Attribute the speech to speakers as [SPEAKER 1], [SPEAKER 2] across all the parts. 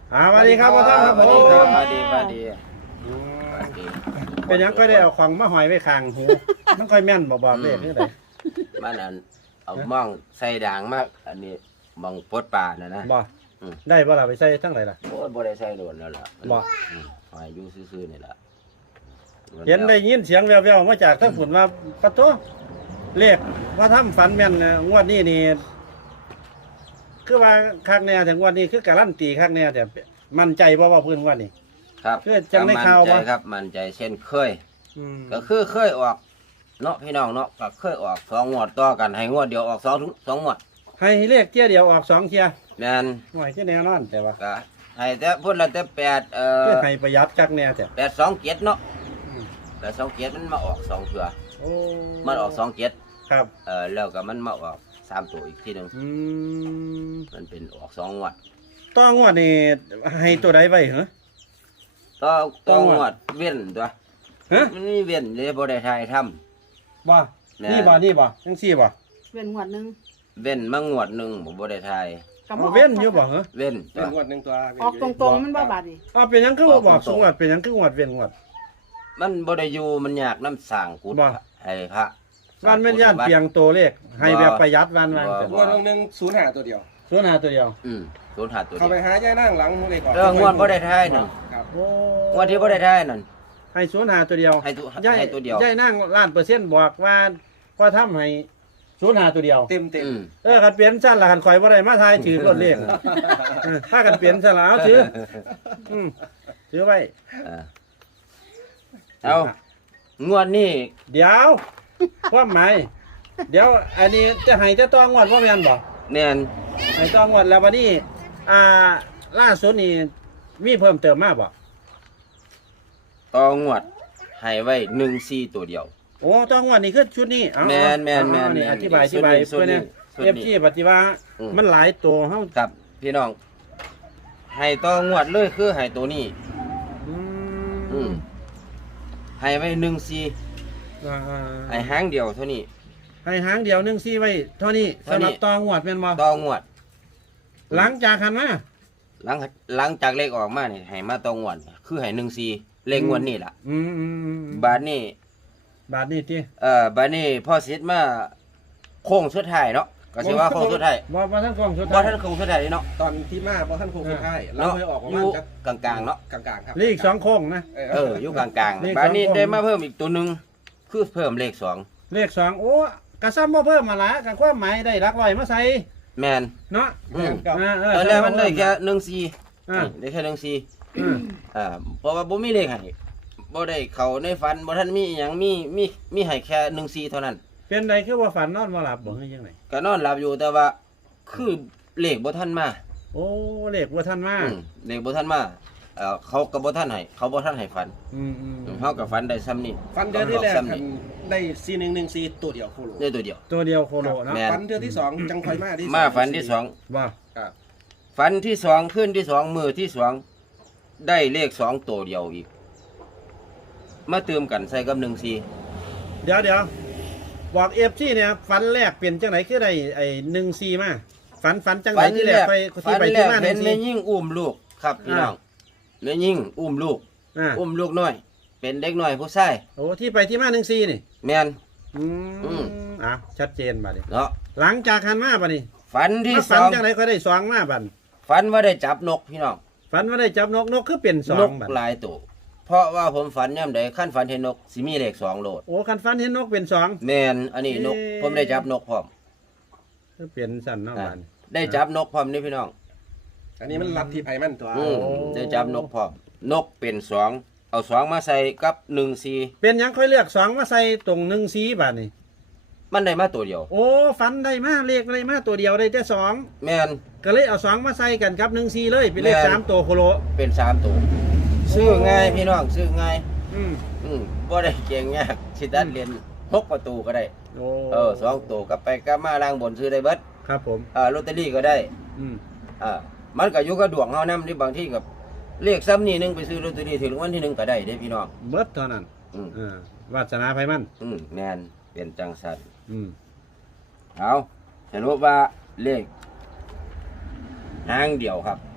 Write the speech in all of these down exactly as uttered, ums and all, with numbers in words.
[SPEAKER 1] อ่าสวัสดีครับพ่อท่านครับผม
[SPEAKER 2] สวัสดีสวัสดีสวัสดี
[SPEAKER 1] เป็นหยังก็ได้เอาของมาหอยไว้ข้างหูมันค่อยแม่นบ่บอกเลขนี่ได
[SPEAKER 2] มันอันเอามองใส่ด่างมากอันนี้มองปดป่านะนะ
[SPEAKER 1] บ่ได้บ่ล่ะไปใส่ทั้งไหนล่ะ
[SPEAKER 2] โอ้ยบ่ได้ใส่โดนแล้วล่ะ
[SPEAKER 1] บ่
[SPEAKER 2] อืมหอยอยู่ซื่อๆนี่ล่ะ
[SPEAKER 1] เห็นได้ยินเสียงแว่วๆมาจากทั้งฝุ่นว่าปะโตเลขว่าทำฝันแม่นนะงวดนี้นี่คือว่าคักแน่ถึงงวดนี้คือการันตีคักแน่แต่มั่นใจบ่ว่าเพิ่นงวดนี้
[SPEAKER 2] ครับ
[SPEAKER 1] คือจังได้ข่าว
[SPEAKER 2] มั่น
[SPEAKER 1] บ่
[SPEAKER 2] ใจครับมั่นใจเช่นเคย
[SPEAKER 1] อืม
[SPEAKER 2] ก็คือเคยออกเนาะพี่น้องเนาะก็เคยออกสองงวดต่อกันให้งวดเดียวออกสองถึงสองงวด
[SPEAKER 1] ให้เลขเที่ยเดียวออกสองเที่ย
[SPEAKER 2] แม่น
[SPEAKER 1] หน่วยคือแน่นอนแต่ว่า
[SPEAKER 2] ก็ให้แต่พุ่นละแต่แปดเอ่
[SPEAKER 1] คือ
[SPEAKER 2] อ
[SPEAKER 1] ให้ประหยัดคักแน่แต่
[SPEAKER 2] แปดสองเจ็ดเนาะ
[SPEAKER 1] อืม
[SPEAKER 2] แปดสองเจ็ดมันมาออกสองเถื่อ
[SPEAKER 1] โอ้
[SPEAKER 2] มันออกสองเจ็ด
[SPEAKER 1] ครับ
[SPEAKER 2] เออแล้วก็มันมาออกสามตัวอีกทีหนึ่ง
[SPEAKER 1] อืม
[SPEAKER 2] มันเป็นออกสองงวด
[SPEAKER 1] ต้องงวดนี่ให้ตัวใดไว้เหรอ
[SPEAKER 2] ต่อ
[SPEAKER 1] ต่
[SPEAKER 2] ต่
[SPEAKER 1] อ
[SPEAKER 2] อง ง
[SPEAKER 1] วด
[SPEAKER 2] วดเว้นตัว
[SPEAKER 1] ฮะ
[SPEAKER 2] มันมีเว้นเลยบ่ได้ทายท
[SPEAKER 1] บ่
[SPEAKER 2] แน่
[SPEAKER 1] นี่บ่นี่บ่จังซี่บ่
[SPEAKER 3] เป็นหัวหนึ่ง
[SPEAKER 2] ำเว้นมางวดหนึ่งผมบ่ได้ทาย
[SPEAKER 3] กับ
[SPEAKER 1] เอาเว้นอยู่บ่เหรอ
[SPEAKER 2] เว้นตั
[SPEAKER 4] เป็
[SPEAKER 2] วน
[SPEAKER 4] งวดหนึ่งตัว
[SPEAKER 3] ออกตรงๆมันบ่บาดนี่
[SPEAKER 1] เอาเป็นหยังคือบ่บอกสงวดเป็นหยังคืองวดเว้นงวด
[SPEAKER 2] มันบ่ได้อยู่มันยากน้ำสร้างกุฏ
[SPEAKER 1] บ่
[SPEAKER 2] ให้พระ
[SPEAKER 1] วันแม่นย่านเพียงตัวเลขให้แบบประหยัดวันวัน
[SPEAKER 2] บ่
[SPEAKER 4] งวดหนึ่งศูนย์หาตัวเดียว
[SPEAKER 1] ส่วนหาตัวเดียว
[SPEAKER 2] อืมศูนย์หาตัว
[SPEAKER 4] เข้าไป
[SPEAKER 2] เดียว
[SPEAKER 4] หาย่านั่งหลังเลยก่อน
[SPEAKER 2] เอองวดบ่ได้ทายนั่น
[SPEAKER 4] ครับ
[SPEAKER 1] โอ้
[SPEAKER 2] งวดที่บ่ได้ทายนั่น
[SPEAKER 1] ให้ส่วนหาตัวเดียว
[SPEAKER 2] ให้ตัว
[SPEAKER 1] ย่าย
[SPEAKER 2] ให้ตัวเดียว
[SPEAKER 1] ย่ายนั่งล้านเปอร์เซ็นต์บอกว่าพอทำให้ส่วนหาตัวเดียว
[SPEAKER 4] เต็มเต็ม
[SPEAKER 2] อืม
[SPEAKER 1] เออคันเปลี่ยนซั่นล่ะคันข่อยบ่ได้มาทายถือรถเลขเออถ้ากันเปลี่ยนซั่นล่ะเอาถืออืมถือไว้
[SPEAKER 2] เออเอางวดนี้
[SPEAKER 1] เดี๋ยวความหมายเดี๋ยวอันนี้จะให้จะต้องงวดบ่แม่นบ่
[SPEAKER 2] แม่น
[SPEAKER 1] ให้ต้องงวดแล้ววันนี้อ่าล่าสุดนี่มีเพิ่มเติมมาบ่
[SPEAKER 2] ต่องวดให้ไว้หนึ่งสี่ตัวเดียว
[SPEAKER 1] โอ้ต้องงวดนี่คือชุดนี้เอา
[SPEAKER 2] แม่นแม่นแม่น
[SPEAKER 1] เอานี่
[SPEAKER 2] แม่น
[SPEAKER 1] อธิบายอธิบาย
[SPEAKER 2] ส่วน
[SPEAKER 1] เพื่อน
[SPEAKER 2] นี้
[SPEAKER 1] เนี่ย
[SPEAKER 2] ส่วน
[SPEAKER 1] เอ
[SPEAKER 2] นี้
[SPEAKER 1] ฟซีปฏิว่า
[SPEAKER 2] อืม
[SPEAKER 1] มันหลายตัวเฮา
[SPEAKER 2] ครับพี่น้องให้ต่องวดเลยคือให้ตัวนี้
[SPEAKER 1] อื
[SPEAKER 2] อื
[SPEAKER 1] ม
[SPEAKER 2] มให้ไว้หนึ่งสี่
[SPEAKER 1] อ่า
[SPEAKER 2] ให้หางเดียวเท่านี้
[SPEAKER 1] ให้หางเดียวหนึ่งซี่ไว้เท่านี้
[SPEAKER 2] เท่า
[SPEAKER 1] สำห
[SPEAKER 2] นี้
[SPEAKER 1] รับตองวดเป็นบ่
[SPEAKER 2] ต่องวด
[SPEAKER 1] หลังจากคันมา
[SPEAKER 2] หลังหลังจากเลขออกมาเนี่ยให้มาต่องวด คือให้หนึ่งสี่เลขงวดนี่ล่ะ
[SPEAKER 1] อืมอืมอืม
[SPEAKER 2] บาทนี้
[SPEAKER 1] บาทนี้ติ
[SPEAKER 2] เอ่อบาทนี้พ่อสิทธิ์มาโค้งสุดท้ายเนาะก็สิว่าโค้งสุดท้าย
[SPEAKER 1] บ่บ่ทั้งกองสุด
[SPEAKER 2] บ่
[SPEAKER 1] ท้าย
[SPEAKER 2] ท่านโค้งสุดท้ายเนาะ
[SPEAKER 4] ตอนที่มาเพราะท่านครูสุดท้ายเรา
[SPEAKER 2] เนาะ
[SPEAKER 4] ไม่ออกประ
[SPEAKER 2] อ
[SPEAKER 4] มาณ
[SPEAKER 2] ยู่
[SPEAKER 4] จะ
[SPEAKER 2] กลางๆเนาะ
[SPEAKER 4] กลางๆครับ
[SPEAKER 1] เลขสองโค้งนะ
[SPEAKER 2] เอออยู่กลาง
[SPEAKER 1] เลข
[SPEAKER 2] ๆบาทนี้
[SPEAKER 1] สองโค้ง
[SPEAKER 2] ได้มาเพิ่มอีกตัวหนึงคือเพิ่มเลขสอง
[SPEAKER 1] เลขสองโอ้กระซ้ำบ่เพิ่มมาละกับความหมายได้หลักร้อยมาใส่
[SPEAKER 2] แมน
[SPEAKER 1] เนาะ
[SPEAKER 2] อืม
[SPEAKER 1] อ่าเออ
[SPEAKER 2] ตอนแรกมันได้แค่หนึ่งสี่
[SPEAKER 1] อ่า
[SPEAKER 2] ได้แค่หนึ่งสี่
[SPEAKER 1] อืม
[SPEAKER 2] อ่าเพราะว่าบ่มีเลขให้บ่ได้เข้าในฝันบ่ทันมีอหยังมีมีมีให้แค่หนึ่งสี่เท่านั้น
[SPEAKER 1] เป็นไดคือว่าฝันนอนบ่หลับบ่คือจังได
[SPEAKER 2] ก็นอนหลับอยู่แต่ว่าคือเลขบ่ทันมา
[SPEAKER 1] โอ้เลขบ่ทันมา
[SPEAKER 2] อืมเลขบ่ทันมาเอ่อเขาก็บ่ทันให้เขาบ่ทันให้ฝัน
[SPEAKER 1] อืมอืม
[SPEAKER 2] เฮาก็ฝันได้ซ้ำนี่
[SPEAKER 4] ฟันเดือนที่แรก
[SPEAKER 2] ซ้ำ
[SPEAKER 4] คั
[SPEAKER 2] นี่
[SPEAKER 4] นได้ซีหนึ่งหนึ่งซีตัวเดียวโคโล
[SPEAKER 2] ได้ตัวเดียว
[SPEAKER 1] ตัวเดียวโคโลเนาะ
[SPEAKER 2] แม่
[SPEAKER 4] ฟันเดือนที่สองจังคอยมาที่
[SPEAKER 2] มาฝันที่สอง
[SPEAKER 1] ว่า
[SPEAKER 4] ครับ
[SPEAKER 2] ฝันที่สองขึ้นที่สองมือที่สองได้เลขสองตัวเดียวอีก มาเติมกันใส่กับหนึ่งสี่
[SPEAKER 1] เดี๋ยวเดี๋ยวบอกเอฟซีเนี่ยฝันแรกเปลี่ยนจังไหนคือได้ไอ้หนึ่งซีมาฝันฝันจังไหนที่แรกไป
[SPEAKER 2] ฝั
[SPEAKER 1] ที่
[SPEAKER 2] น
[SPEAKER 1] ไป
[SPEAKER 2] แร
[SPEAKER 1] ที่
[SPEAKER 2] ก
[SPEAKER 1] มาห
[SPEAKER 2] เห็
[SPEAKER 1] นึ่
[SPEAKER 2] น
[SPEAKER 1] ง
[SPEAKER 2] แม่
[SPEAKER 1] ซี
[SPEAKER 2] ยิ่งอุ้มลูกครับพี่น้องแม่ยิ่งอุ้มลูก
[SPEAKER 1] อ่า
[SPEAKER 2] อุ้มลูกน้อย เป็นเด็กน้อยผู้ชาย
[SPEAKER 1] โอ้ที่ไปที่มาหนึ่งซีนี่
[SPEAKER 2] แมน
[SPEAKER 1] อื
[SPEAKER 2] อื
[SPEAKER 1] ม
[SPEAKER 2] ม
[SPEAKER 1] อ่ะชัดเจนบัดนี้
[SPEAKER 2] เนาะ
[SPEAKER 1] หลังจากคันมาบัดนี้
[SPEAKER 2] ฝันที่
[SPEAKER 1] มา
[SPEAKER 2] ส
[SPEAKER 1] ฝัน
[SPEAKER 2] อง
[SPEAKER 1] จังไหนก็ได้สองมาบัด
[SPEAKER 2] ฝันว่าได้จับนกพี่น้อง
[SPEAKER 1] ฝันว่าได้จับนกนกคือเป็นสอน ง
[SPEAKER 2] ก
[SPEAKER 1] บัด
[SPEAKER 2] หลายตัวเพราะว่าผมฝันย่ำใดขั้นฝันเห็นนกสิมีเลขสองโลด
[SPEAKER 1] โอ้คันฝันเห็นนกเป็นสอง
[SPEAKER 2] แมนอันนี้นก
[SPEAKER 1] เอ๊ะ
[SPEAKER 2] ผมได้จับนกพร้อม
[SPEAKER 1] คือเป็นสันเนาะ
[SPEAKER 2] อ่า
[SPEAKER 1] บัด
[SPEAKER 2] ได้จับนกพร้อมนี่พี่น้อง
[SPEAKER 4] อันนี้มันรัดที่ไผ่มันตัว
[SPEAKER 2] อืมได้จับนกพร้อมนกเป็นสองเอาสองมาใส่กับหนึ่งสี่
[SPEAKER 1] เป็นหยังค่อยเลือกสองมาใส่ตรงหนึ่งซีบัดนี้
[SPEAKER 2] มันได้มาตัวเดียว
[SPEAKER 1] โอ้ฝันได้มาเลขได้มาตัวเดียวได้แต่สอง
[SPEAKER 2] แมน
[SPEAKER 1] ก็เลยเอาสองมาใส่กันครับหนึ่งซีเลยเป็นเลข
[SPEAKER 2] แม่น
[SPEAKER 1] สามตัวโคโล
[SPEAKER 2] เป็นสามตัวซื้อง่ายพี่น้องซื้อง่าย
[SPEAKER 1] อืม
[SPEAKER 2] อืมบ่ได้เก่งยากสิดันเรียนหกประตูก็ได้
[SPEAKER 1] โอ้
[SPEAKER 2] เออสองตัวกลับไปกลับมาล่างบนซื้อได้เบิด
[SPEAKER 1] ครับผม
[SPEAKER 2] อ่าลอตเตอรี่ก็ได้
[SPEAKER 1] อืม
[SPEAKER 2] อ่ามันก็อยู่กับดวงเฮานำที่บางที่กับเลขซ้ำนี่หนึงไปซื้อลอตเตอรี่ถึงรางวัลที่หนึ่งก็ได้เด้พี่น้อง
[SPEAKER 1] เบิดเท่านั้น
[SPEAKER 2] อืม
[SPEAKER 1] อ่าวาสนาไพมัน
[SPEAKER 2] อืมแม่นเป็นจังซั่น
[SPEAKER 1] อืม
[SPEAKER 2] เอาสรุปว่าเลขหางเดียวครับ
[SPEAKER 1] อ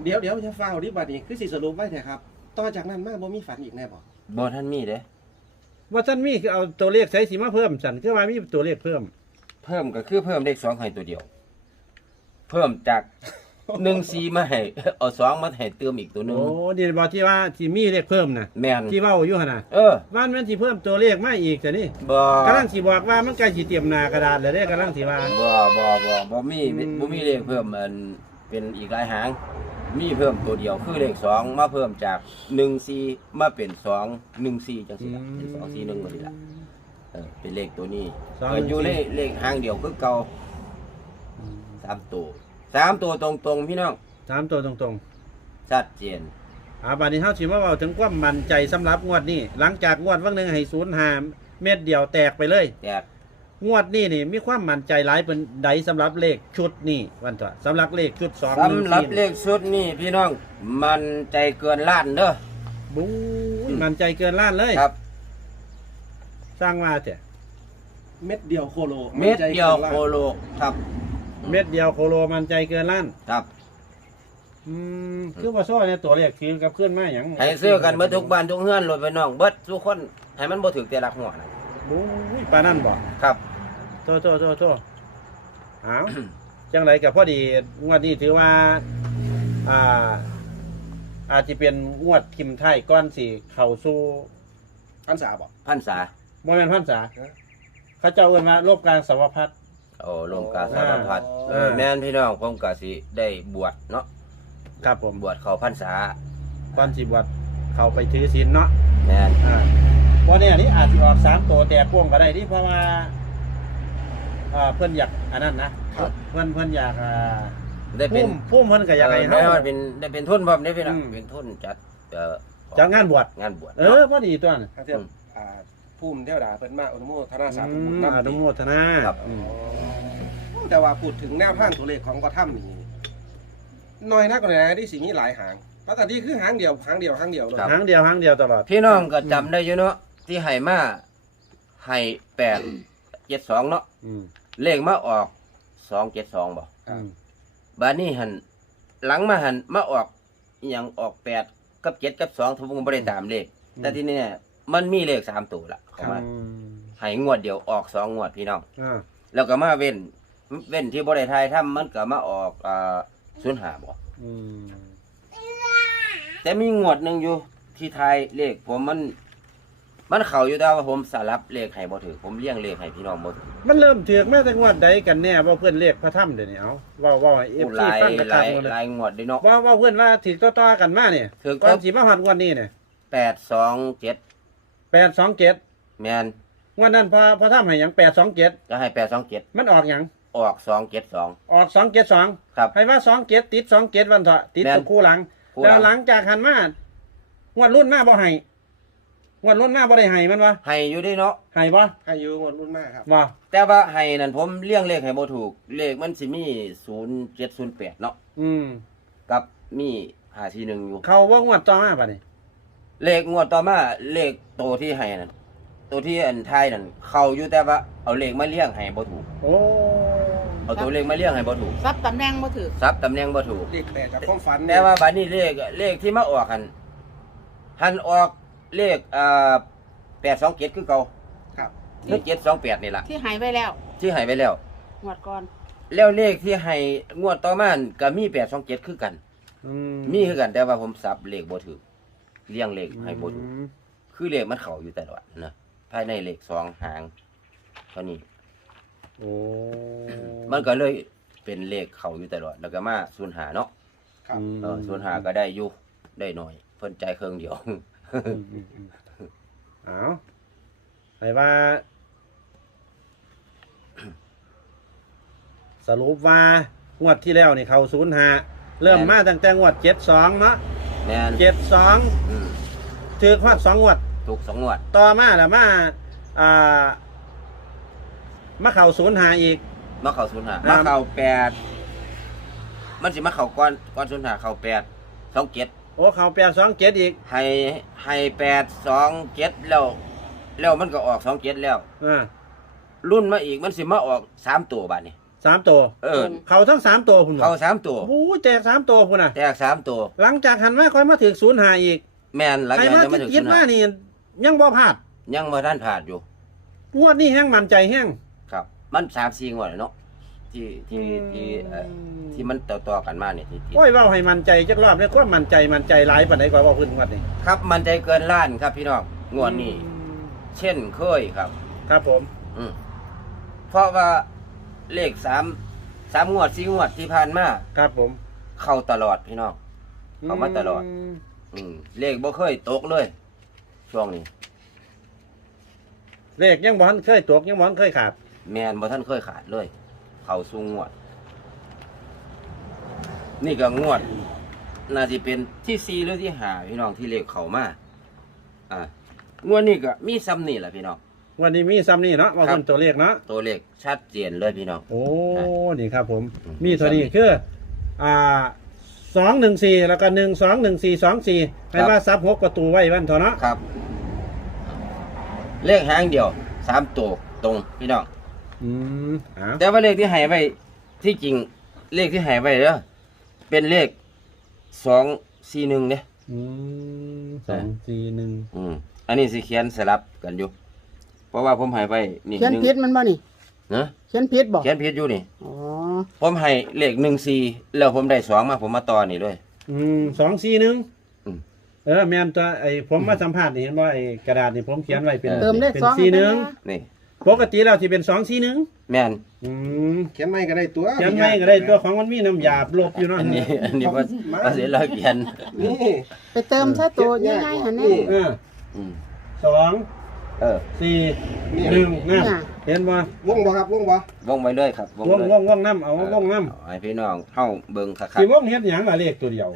[SPEAKER 4] เดี๋ยวเดี๋ยวจะฟ้าวดิบัดนี้คือสิสรุปไว้แท้ครับต่อจากนั้นมาบ่มีฝันอีกแน่บ่
[SPEAKER 2] บ่ท่านมีเด้
[SPEAKER 1] ว่าท่านมีคือเอาตัวเลขใส่สีมาเพิ่มสันคือว่ามีตัวเลขเพิ่ม
[SPEAKER 2] เพิ่มก็คือเพิ่มเลขสองให้ตัวเดียว เพิ่มจากหนึ่งสี่มาให้เอาสองมาให้เติมอีกตัวหนึง
[SPEAKER 1] โอ้ดีบอกที่ว่าที่มีเลขเพิ่มนะ
[SPEAKER 2] แม่น
[SPEAKER 1] ที่เว้าอยู่หั่นน่ะ
[SPEAKER 2] เออ
[SPEAKER 1] ว่านมันสิเพิ่มตัวเลขมาอีกแต่นี่
[SPEAKER 2] บ่
[SPEAKER 1] กำลังสิบอกว่ามันใกล้สิเตรียมหน้ากระดาษแล้วเด้กำลังสิว่า
[SPEAKER 2] บ่บ่บ่บ่มี
[SPEAKER 1] อืม
[SPEAKER 2] บ่มีเลขเพิ่มอันเป็นอีกหลายหาง มีเพิ่มตัวเดียวคือเลขสองมาเพิ่มจากหนึ่งสี่มาเป็นสองหนึ่งสี่จังซี่ล่ะเป็นสองสี่หนึ่งบ่ดีล่ะเออเป็นเลขตัวนี้
[SPEAKER 1] สอง
[SPEAKER 2] ก็อยู่ในเลขหางเดียวคือเก่าสามตัวสามตัวตรงๆพี่น้อง
[SPEAKER 1] ถามตัวตรง
[SPEAKER 2] ชัดเจน
[SPEAKER 1] ๆอ่าบัดนี้เฮาสิมาเว้าถึงความมั่นใจสำหรับงวดนี้ หลังจากงวดวันหนึงให้ศูนย์ห้าเม็ดเดียวแตกไปเลย
[SPEAKER 2] แต่
[SPEAKER 1] งวดนี้นี่มีความมั่นใจหลายเป็นใดสำหรับเลขชุดนี้วันตัวสำหรับเลขชุดสอง
[SPEAKER 2] สำหรับเลขชุดนี้พี่น้องมันใจเกินล้านเด้อ
[SPEAKER 1] บู๊ยมั่นใจเกินล้านเลย
[SPEAKER 2] ครับ
[SPEAKER 1] สร้างมาเจ้ะ
[SPEAKER 4] เม็ดเดียวโคโล
[SPEAKER 2] เม็ดเดียว
[SPEAKER 4] มั่นใจ
[SPEAKER 2] โค
[SPEAKER 4] กินล้าน
[SPEAKER 2] โลครับ
[SPEAKER 1] เม็ดเดียวโคโลมั่นใจเกินล้าน
[SPEAKER 2] ครับ
[SPEAKER 1] อืมคือว่าซ้อเนี่ยตัวเลขคือกับเพื่อนมาหยัง
[SPEAKER 2] ให้ซื้อกันเบิดทุกบ้านทุกเฮือนรถไปน้องเบิดทุกคนให้มันบ่ถึกแต่หลักหัวนะ
[SPEAKER 1] บู๊ยปานนั่นบ่
[SPEAKER 2] ครับ
[SPEAKER 1] โทษโทษโทษโทษอ้าว จังไรกับพอดีงวดนี้ถือว่า อ่า อาจจะเป็นงวดทิมไทายก้อนสี่เข่าสู่
[SPEAKER 4] อันสาบ่
[SPEAKER 2] พันษา
[SPEAKER 1] โมเมนต์พันษา
[SPEAKER 4] ฮะ
[SPEAKER 1] เขาเจ้าเอิ้นว่าโลกกลางสวพัฒน์
[SPEAKER 2] โอ้ลมกาสารพัด
[SPEAKER 1] อ่า
[SPEAKER 2] เออแม่นพี่น้องผมก็สิได้บวชเนาะ
[SPEAKER 1] ครับผม
[SPEAKER 2] บวชเข้าพรรษา
[SPEAKER 1] ก้อนสีบวชเขาไปถือศีลเนาะ
[SPEAKER 2] แม่น
[SPEAKER 1] อ่าวันนี้นี่อาจจะออกสามตัวแต่พ่วงก็ได้ที่เพราะว่า อ่าเพื่อนอยากอันนั้นนะเพื่อนเพื่อนอยากอ่า
[SPEAKER 2] ได้เป็น
[SPEAKER 1] พุ่มพุ่มเพื่อนก็อยากให้
[SPEAKER 2] ได้
[SPEAKER 1] เฮา
[SPEAKER 2] ว่าเป็นได้เป็นทุนพร้อมได้พี่น้อง
[SPEAKER 1] อืม
[SPEAKER 2] เป็นทุนจัดเอ่อ
[SPEAKER 1] จากงานบวช
[SPEAKER 2] งานบวช
[SPEAKER 1] เออพอดีตัวนั้น
[SPEAKER 4] ถ้าเทียบอ่าภูมิเทวดาเพิ่นมาอนุโมทนาสาธุ
[SPEAKER 1] อื
[SPEAKER 4] บุญ
[SPEAKER 1] ม
[SPEAKER 4] นำ
[SPEAKER 1] อนุโมทนา
[SPEAKER 2] ครับ
[SPEAKER 1] อืม
[SPEAKER 4] แต่ว่าพูดถึงแนวทางตัวเลขของกระถ้ำนี่น้อยนักกว่าไหนที่สิมีหลายหางปกติคือหางเดียวหางเดียวหางเดียวเลย
[SPEAKER 1] ครั้งเดียวครั้งเดียวตลอด
[SPEAKER 2] พี่น้องก็จำได้อยู่เนาะที่ให้มาให้แปดเจ็ดสองเนาะ
[SPEAKER 1] อืม
[SPEAKER 2] เลขมาออกสองเจ็ดสองบ่
[SPEAKER 1] อืม
[SPEAKER 2] บาดนี้หันหลังมาหันมาออกอหย่างออกแปดกับเจ็ดกับสองทุกคนบ่ได้ตามเลข แต่ทีนี้เนี่ยมันมีเลขสามตัวละเข้ามา
[SPEAKER 1] อืม
[SPEAKER 2] ให้งวดเดียวออกสองงวดพี่น้อง
[SPEAKER 1] อ่า
[SPEAKER 2] แล้วก็มาเว้นเว้นที่บ่ได้ทายทำมันก็มาออกอ่าศูนย์ห้าบ่
[SPEAKER 1] อืม
[SPEAKER 2] แต่มีงวดหนึงอยู่ที่ทายเลขผมมัน มันเข้าอยู่แต่ว่าผมสลับเลขให้บ่ถูกผมเลี้ยงเลขให้พี่น้องบ่ถูก
[SPEAKER 1] มันเริ่มเถือกแม้แต่งวดใดกันแน่ว่าเพื่อนเรียกพระถ้ำเดี๋ยวนี้เอาว่าว่าเอฟ
[SPEAKER 2] ห
[SPEAKER 1] ซี
[SPEAKER 2] ลาย
[SPEAKER 1] ฟังกระ
[SPEAKER 2] หลาย
[SPEAKER 1] ทำกันเลย
[SPEAKER 2] หลายงวดเด้เนาะ
[SPEAKER 1] ว่าว่าเพื่อนว่าถือต่อๆกันมาเนี่ย
[SPEAKER 2] ถูก
[SPEAKER 1] ก่อนสีมาหัดงวันนี้เนี่ย
[SPEAKER 2] แปดสองเจ็ด
[SPEAKER 1] แปดสองเจ็ด
[SPEAKER 2] แม่น
[SPEAKER 1] งวันนั้นพอพอถ้ำให้หยังแปดสองเจ็ด
[SPEAKER 2] ก็ให้แปดสองเจ็ด
[SPEAKER 1] มันออกหยัง
[SPEAKER 2] ออกสองเจ็ดสอง
[SPEAKER 1] ออกสองเจ็ดสอง
[SPEAKER 2] ครับ
[SPEAKER 1] ให้ว่าสองเจ็ดติดสองเจ็ดวันเถอะติด
[SPEAKER 2] แม่น
[SPEAKER 1] ตัวคู่หลัง
[SPEAKER 2] คู่หลัง
[SPEAKER 1] แล้วหลังจากหันมางวดรุ่นหน้าบ่ให้งวดรุ่นหน้าบ่ได้ให้มันวะ
[SPEAKER 2] ให้อยู่เด้เนาะ
[SPEAKER 1] ให้บ่
[SPEAKER 4] อายุงวดรุ่นมากครับ
[SPEAKER 1] ว่า
[SPEAKER 2] แต่ว่าให้นั่นผมเลี้ยงเลขให้บ่ถูก เลขมันสิมีศูนย์เจ็ดศูนย์แปดเนาะ
[SPEAKER 1] อืม
[SPEAKER 2] กับมีห้าสี่หนึ่งอยู่
[SPEAKER 1] เขาว่างวดต่อมาป่ะนี่
[SPEAKER 2] เลขงวดต่อมาเลขตัวที่ให้นั่นตัวที่อันท้ายนั่นเข้าอยู่แต่ว่าเอาเลขมาเลี้ยงให้บ่ถูก
[SPEAKER 1] โอ้
[SPEAKER 2] เอาตัวเลขมาเลี้ยงให้บ่ถูก
[SPEAKER 3] ซับตำแหน่งบ่ถือ
[SPEAKER 2] ซับตำแหน่งบ่ถูก
[SPEAKER 4] เลขแต่จากความฝัน
[SPEAKER 2] แต่ว่าบัดนี้เลขเลขที่มาออกหันหันออกเลขอ่าแปดสองเจ็ดคือเก่า
[SPEAKER 4] ครับ
[SPEAKER 2] หรือเจ็ดสองแปดนี่ล่ะ
[SPEAKER 3] ที่หายไว้แล้ว
[SPEAKER 2] ที่ให้ไปแล้ว
[SPEAKER 3] งวดก่อน
[SPEAKER 2] แล้วเลขที่ให้งวดต่อมานั่นก็มีแปดสองเจ็ดคือกัน
[SPEAKER 1] อื
[SPEAKER 2] มีคือกันแต่ว่าผมสับเลขบ่ถูกเลี้ยงเลขให้บ่ถูก
[SPEAKER 1] อืม
[SPEAKER 2] คือเลขมันเข้าอยู่ตลอดนะภายในเลขสองหางเท่านี้
[SPEAKER 1] โอ้
[SPEAKER 2] มันก็เลยเป็นเลขเข้าอยู่ตลอดแล้วก็มาศูนย์หาเนาะ
[SPEAKER 4] ครับ
[SPEAKER 2] เออศูนย์หาก็ได้อยู่ได้หน่อยเพิ่นใจายเครื่องเดียว
[SPEAKER 1] อืมอืมอืมเอาให้ว่า สรุปว่างวดที่แล้วนี่เขาศูนย์หาเริ่ม
[SPEAKER 2] แม่น
[SPEAKER 1] มาตั้งแต่งวดเจ็ดสองเนาะ
[SPEAKER 2] แม่น
[SPEAKER 1] เจ็ดสอง
[SPEAKER 2] อืม
[SPEAKER 1] ถือฮอดสองงวด
[SPEAKER 2] ถูกสองงวด
[SPEAKER 1] ต่อมาแล้วมาอ่ามาเข่าศูนย์หาอีก
[SPEAKER 2] มาเข้าศูนย์หา
[SPEAKER 1] ครั
[SPEAKER 2] มา
[SPEAKER 1] บ
[SPEAKER 2] เข้าแปดมันสิมาเข้าก่อนก่อนศูนย์หาเข้าแปดสองเจ็ด
[SPEAKER 1] โอ้เข่าแปดสองเจ็ดอีก
[SPEAKER 2] ให้ให้แปดสองเจ็ดแล้วแล้วมันก็ออกสองเจ็ดแล้ว
[SPEAKER 1] อ่า
[SPEAKER 2] รุ่นมาอีกมันสิมาออกสามตัวบาดนี้
[SPEAKER 1] สามตัว
[SPEAKER 2] เออ
[SPEAKER 1] เขาทั้งสามตัวคุณ
[SPEAKER 2] เข้าสามตัว
[SPEAKER 1] โอ้ยแตกสามตัวคุณน่ะ
[SPEAKER 2] แตกสามตัว
[SPEAKER 1] หลังจากหันมาค่อยมาถึงศูนย์หาอีก
[SPEAKER 2] แม่นหลัง
[SPEAKER 1] ใคร
[SPEAKER 2] จาก
[SPEAKER 1] มา
[SPEAKER 2] นั้นมา
[SPEAKER 1] ติด
[SPEAKER 2] ถึง
[SPEAKER 1] ยิด
[SPEAKER 2] ศูนย์
[SPEAKER 1] มา
[SPEAKER 2] ห้า
[SPEAKER 1] นี่ยังบ่พลาด
[SPEAKER 2] ยังบ่ทันผ่านอยู่
[SPEAKER 1] งวดนี้แห้งมั่นใจแห้ง
[SPEAKER 2] ครับ มันสามสี่งวดแล้วเนาะที่ที่ที่เอ่อที่มันต่อๆกันมาเนี่ยที่ที่
[SPEAKER 1] โอ้ยเว้าให้มั่นใจจักรอบเลยความมั่นใจมั่นใจหลายปานใดกว่าเว้าขึ้นงวดนี้
[SPEAKER 2] ครับมันใจเกินล้านครับพี่น้องงวดนี้ เช่นเคยครับ
[SPEAKER 1] ครับผม
[SPEAKER 2] อืมเพราะว่าเลขสามสามงวดสี่งวดที่ผ่านมา
[SPEAKER 1] ครับผม
[SPEAKER 2] เข้าตลอดพี่น้อง เข้ามาตลอด
[SPEAKER 1] ม
[SPEAKER 2] อืมเลขบ่เคยตกเลย ช่วงนี้
[SPEAKER 1] เลขยังบ่ทันเคยตกยังบ่ทันเคยขาด
[SPEAKER 2] แมนบ่ท่านเคยขาดเลย เข้าสู่งวด นี่ก็งวด น่าจะเป็นที่สี่หรือที่ห้าพี่น้องที่เลขเข้ามาอ่างวดนี้ก็มีซ้ำนี่แหละพี่น้อง
[SPEAKER 1] วันนี้มีซ้ำนี่เนาะว่า
[SPEAKER 2] ครับ
[SPEAKER 1] ขึ้นตัวเลขเนาะ
[SPEAKER 2] ตัวเลขชัดเจนเลยพี่น้อง
[SPEAKER 1] โอ้นี่ครับผม
[SPEAKER 2] อืม
[SPEAKER 1] มีเท่านี้คืออ่าสองหนึ่งสี่แล้วก็หนึ่งสองหนึ่งสี่สองสี่ให้ว่าซับหกประตูไว้วันเถอะเนาะ
[SPEAKER 2] ครับ เลขหางเดียวสามตัวตรงพี่น้อง
[SPEAKER 1] อืมอ้าว
[SPEAKER 2] แต่ว่าเลขที่ให้ไว้ที่จริงเลขที่ให้ไว้เด้อเป็นเลขสองสี่หนึ่งเนี่ย
[SPEAKER 1] อืมสองสี่หนึ่ง
[SPEAKER 2] อืมอันนี้สิเขียนสลับกันอยู่ เพราะว่าผมให้ไว้นี่
[SPEAKER 3] เขียน
[SPEAKER 2] หนึ่ง
[SPEAKER 3] ผิดมันบ่นี่
[SPEAKER 2] นะ
[SPEAKER 3] เขียนผิดบ่
[SPEAKER 2] เขียนผิดอยู่นี่
[SPEAKER 3] อ๋อ
[SPEAKER 2] ผมให้เลขหนึ่งสี่แล้วผมได้สองมาผมมาต่อนี่ด้วย
[SPEAKER 1] อืมสองสี่หนึ่ง
[SPEAKER 2] อืม
[SPEAKER 1] เออแมนตัวไอ้ผมมาสัมภาษณ์นี่เห็นว่าไอ้กระดาษนี่ผมเขียนไว้เป็น
[SPEAKER 3] เติมเลข
[SPEAKER 1] เป็น
[SPEAKER 3] สอง
[SPEAKER 1] สี่หนึ่ง
[SPEAKER 2] นี่
[SPEAKER 1] ปกติแล้วที่เป็นสองสี่หนึ่ง
[SPEAKER 2] แม่น
[SPEAKER 1] อืม
[SPEAKER 4] เขียนไม่ก็ได้ตัว
[SPEAKER 1] เขียนไม่ก็ได้ตัวของมันมีน้ำหยาบลบอยู่เนาะ
[SPEAKER 2] อันนี้อันนี้ว่าภาษีเราเขียน
[SPEAKER 4] นี่
[SPEAKER 3] ไปเติมใช้ตัวง่ายๆหั่น
[SPEAKER 4] นี่
[SPEAKER 3] นี่
[SPEAKER 1] เออ
[SPEAKER 2] อืม
[SPEAKER 1] สอง
[SPEAKER 2] เออ
[SPEAKER 1] สี่หนึ่งนะ
[SPEAKER 3] เนี่ย
[SPEAKER 1] เห็นบ่
[SPEAKER 4] วงบ่ครับวงบ่
[SPEAKER 2] วงไว้เลยครับ
[SPEAKER 1] วง
[SPEAKER 2] เลยว
[SPEAKER 1] งวงน้ำเอาวงน้ำ
[SPEAKER 2] เอาให้พี่น้องเข้าเบิ่งคัก
[SPEAKER 1] สีวงเฮ็ดหยังล่ะเลขตัวเดียว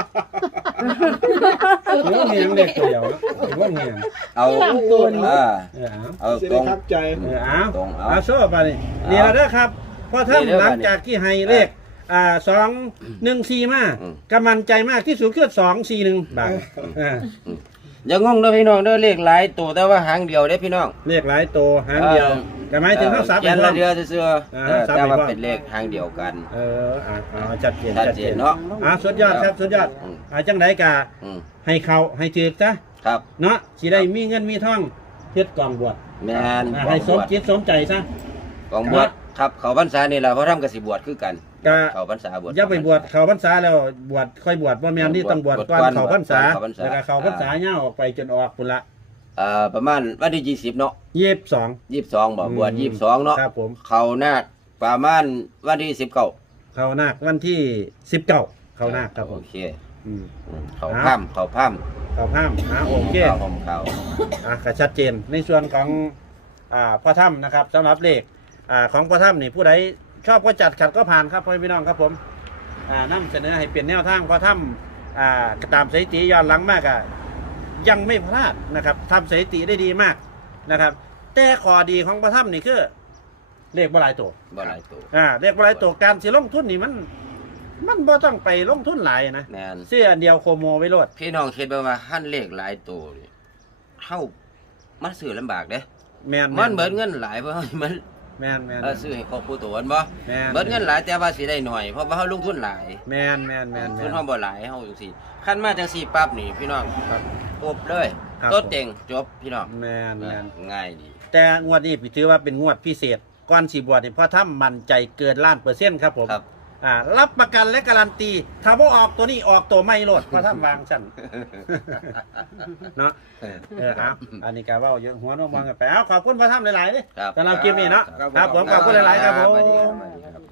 [SPEAKER 1] สีวงเฮ็ดหยังเลขตัวเดียวเนาะสีวงเฮ็ดหยัง
[SPEAKER 2] ๆเอา
[SPEAKER 3] ตัวนี้
[SPEAKER 2] อ่า
[SPEAKER 1] เออเอา
[SPEAKER 2] เอา
[SPEAKER 4] สิ
[SPEAKER 2] ตร
[SPEAKER 4] ได้
[SPEAKER 2] ง
[SPEAKER 4] ครับใจ
[SPEAKER 1] เออเอา
[SPEAKER 2] ตรงเอา
[SPEAKER 1] เอาโซ่ไปนี่นี่ละเด้อครับพอท่าน
[SPEAKER 2] นี่เด้อ
[SPEAKER 1] หลังจากที่ให้เลขอ่าสองหนึ่งสี่มา
[SPEAKER 2] อืม
[SPEAKER 1] กำมันใจมากที่สุดคือสองสี่หนึ่งบาทเออ
[SPEAKER 2] อย่างงเด้อพี่น้องเด้อเลขหลายตัวแต่ว่าหางเดียวเด้อพี่น้อง
[SPEAKER 1] เลขหลายตัวหางเดียวก็หมายถึงเท่าซับ
[SPEAKER 2] เขียน
[SPEAKER 1] พร้
[SPEAKER 2] ละ
[SPEAKER 1] อม
[SPEAKER 2] เดียวซื่อ
[SPEAKER 1] อ่า
[SPEAKER 2] ๆเออ
[SPEAKER 1] ซับ
[SPEAKER 2] แต่
[SPEAKER 1] ไป
[SPEAKER 2] ว่า
[SPEAKER 1] พร้อม
[SPEAKER 2] เป็นเลขหางเดียวกัน
[SPEAKER 1] เอออ่าอ่าชัดเจน
[SPEAKER 2] ชัดเจนเนาะ
[SPEAKER 1] อ่าสุดยอดครับสุดยอด
[SPEAKER 2] อืม
[SPEAKER 1] อ่าจังไดกะ
[SPEAKER 2] อืม
[SPEAKER 1] ให้เขาให้จืดซะ
[SPEAKER 2] ครับ
[SPEAKER 1] เนาะสิได้มีเงินมีทองเฮ็ดกองบวช
[SPEAKER 2] แม่น
[SPEAKER 1] อ่าให้สมจิตสมใจซะ
[SPEAKER 2] กองบวชครับเขาพรรษานี่แหละเพราะทำกสิบวชคือกัน
[SPEAKER 1] ก็
[SPEAKER 2] เขาพรรษาบวช
[SPEAKER 1] อย่าไปบวชเข้าพรรษาแล้วบวชค่อยบวชบ่แม่นนี่ต้องบวชก่อนเข้าพรรษา
[SPEAKER 2] เข้าพรรษา
[SPEAKER 1] แล้วก็เข้าพรรษาย่าวออกไปจนออกพุ่นละ
[SPEAKER 2] เอ่อประมาณวันที่ยี่สิบเนาะ
[SPEAKER 1] ยี่สิบสอง
[SPEAKER 2] ยี่สิบสองบ่บวชยี่สิบสองเนาะ
[SPEAKER 1] ครับผม
[SPEAKER 2] เขานาคประมาณวันที่สิบเก้า
[SPEAKER 1] เข้านาควันที่สิบเก้าเข้านาคครับผ
[SPEAKER 2] โอ
[SPEAKER 1] ม
[SPEAKER 2] เค
[SPEAKER 1] อืม
[SPEAKER 2] อืมเขาพร่ำเขาพร่ำ
[SPEAKER 1] เข้าห้ามอ่าโอเค
[SPEAKER 2] เขาผมเขา
[SPEAKER 1] อ่ะก็ชัดเจนในส่วนของอ่าพ่อถ้ำนะครับสำหรับเลขอ่าของพ่อถ้ำนี่ผู้ใดชอบก็จัดขัดก็ผ่านครับพ่อพี่น้องครับผมอ่านำเสนอให้เปลี่ยนแนวทางพ่อถ้ำอ่าตามสถิติย้อนหลังมากอ่ะยังไม่พลาดนะครับทำสถิติได้ดีมากนะครับ แต่ข้อดีของพ่อถ้ำนี่คือเลขบ่หลายตัว
[SPEAKER 2] บ่หลายตัว
[SPEAKER 1] อ่าเลขบ่หลายตัวการสิลงทุนนี่มัน มันบ่ต้องไปลงทุนหลายนะ
[SPEAKER 2] แม่น
[SPEAKER 1] เสื้ออันเดียวโคโมไว้โลด
[SPEAKER 2] พี่น้องคิดว่าว่าหั่นเลขหลายตัวนี่เฮามันซื้อลำบากเด้
[SPEAKER 1] แมน
[SPEAKER 2] มันเบิดเงินหลายเพราะมัน
[SPEAKER 1] แมนแมน
[SPEAKER 2] เออซื้อให้ครอบครัวตัวมันบ่
[SPEAKER 1] แมน
[SPEAKER 2] เบิดเงินหลายแต่ว่าสิได้หน่อยเพราะว่าเฮาลงทุนหลาย
[SPEAKER 1] แมนแมนแมนแม
[SPEAKER 2] ทุน
[SPEAKER 1] น
[SPEAKER 2] เฮาบ่หลายเฮาจังซี่คันมาจังซี่ปั๊บนี่พี่น้อง
[SPEAKER 1] ครับ
[SPEAKER 2] ครบเลย
[SPEAKER 1] ครับ
[SPEAKER 2] โต๊ะเต็งจบพี่น้อง
[SPEAKER 1] แมนแมน
[SPEAKER 2] ง่ายดี
[SPEAKER 1] แต่งวดนี้พี่ถือว่าเป็นงวดพิเศษก่อนสีบวชเนี่ยเพราะถ้ามั่นใจเกินล้านเปอร์เซ็นต์ครับผม
[SPEAKER 2] ครับ
[SPEAKER 1] อ่ารับประกันและการันตีถ้าบ่ออกตัวนี้ออกตัวไม่โลดเพราะถ้าวางสั่น เนาะเออครับอันนี้ก็เว่าเยอะหัวน้องมองกันไปเอาขอบคุณพระถ้ำหลายๆเด้
[SPEAKER 2] ครับ
[SPEAKER 1] สำหรับคลิปนี้เนาะ
[SPEAKER 2] ครับ
[SPEAKER 1] ครับผมขอบคุณหลายๆครับผม
[SPEAKER 2] สวัสดีครับสวัสดีครับ